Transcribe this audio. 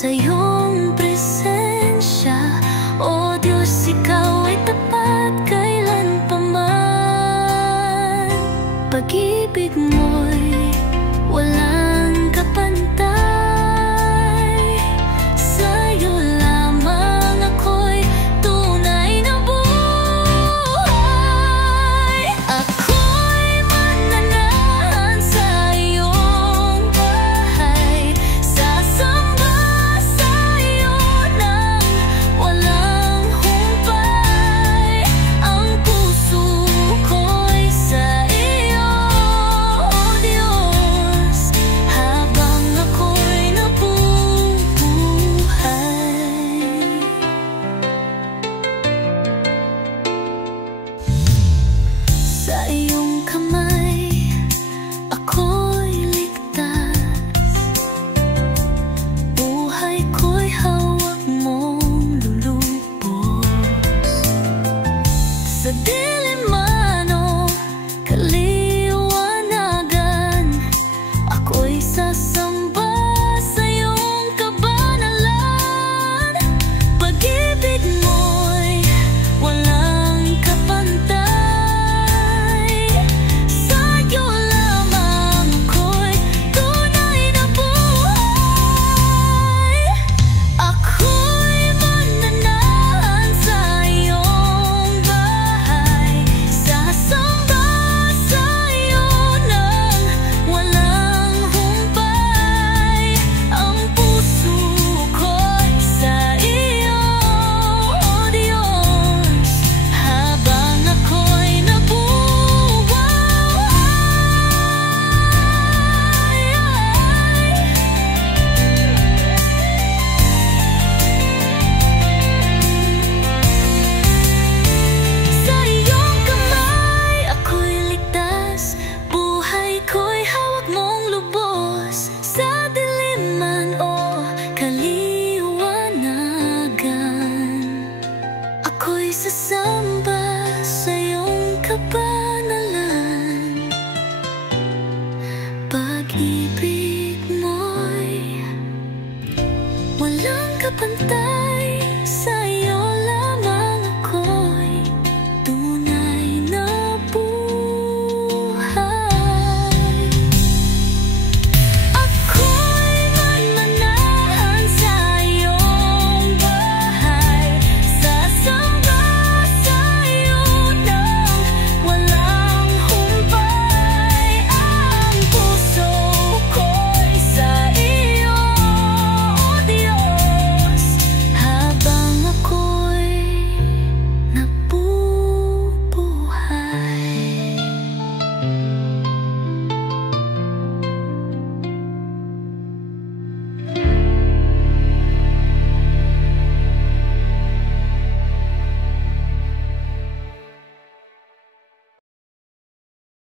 sa iyong presensya. O Diyos, ikaw ay tapat kailanpaman. Pag-ibig mo'y walang kapantay. Sa'yo lamang ako'y tunay na buhay. Ako'y mananahan sa iyong bahay, sasamba sa iyo nang walang humpay. Ang puso ko'y sa iyo, O Diyos, habang ako'y nabubuhay. Sa iyong kamay ako'y ligtas, buhay ko'y hawak mong lulubos. Sa dilim man o kaliwanagan, ako'y sasamba sa iyong kabanalan. Pag-ibig mo'y walang kapantay. Sa'yo lamang ako'y tunay na buhay. Ako'y mananahan sa iyong bahay, sasamba sa iyo nang walang humpay. Ang puso ko'y sa iyo, O Diyos, habang ako'y nabubuhay. Sa iyong kamay ako'y ligtas, buhay ko'y hawak mong lubos. Sa dilim man o kaliwanagan, ako'y sasamba sa iyong kabanalan. Pag-ibig mo'y walang kapantay.